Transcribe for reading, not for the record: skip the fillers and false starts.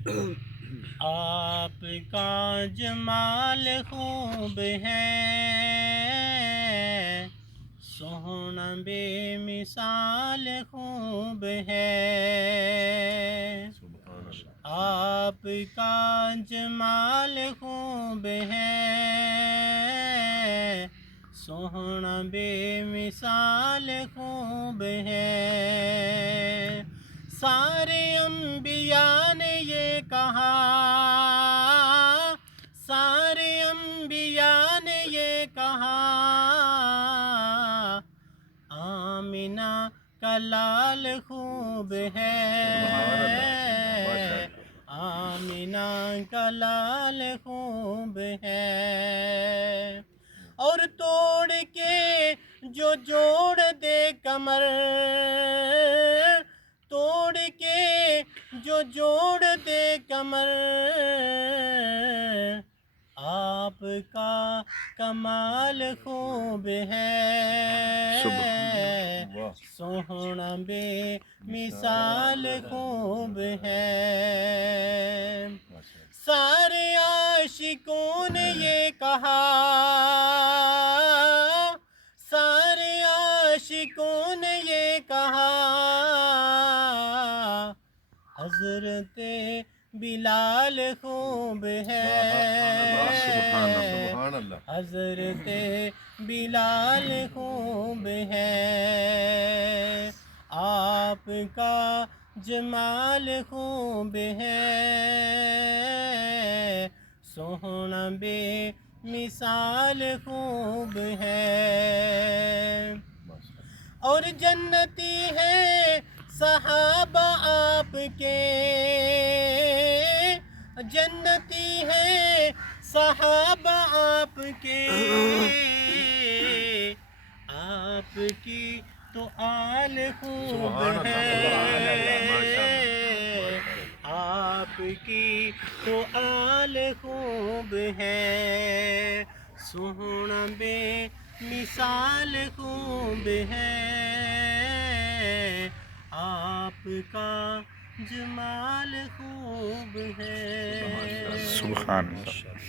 آپ کا جمال خوب ہے، سوہنا بے مثال خوب ہے۔ آپ کا جمال خوب ہے، سوہنا بے مثال خوب ہے۔ سارے انبیاء نے یہ کہا، سارے انبیاء نے یہ کہا، آمنہ کا لال خوب ہے، آمنہ کا لال خوب ہے۔ اور توڑ کے جو جوڑ دے کمر، توڑ کے جو جوڑ دے کمر، آپ کا کمال خوب ہے، سوہنا بے مثال خوب ہے۔ سارے عاشقوں نے یہ کہا، سارے عاشقوں نے یہ کہا، حضرت بلال خوب ہے، حضرت بلال خوب ہے۔ آپ کا جمال خوب ہے، سوہنا بے مثال خوب ہے۔ اور جنتی ہے صحابہ آپ کے، جنتی ہے صحابہ آپ کے، آپ کی تو آل خوب ہے، آپ کی تو آل خوب ہے، سوہنا بے مثال خوب ہے، آپ کا جمال خوب ہے۔ سبحان اللہ۔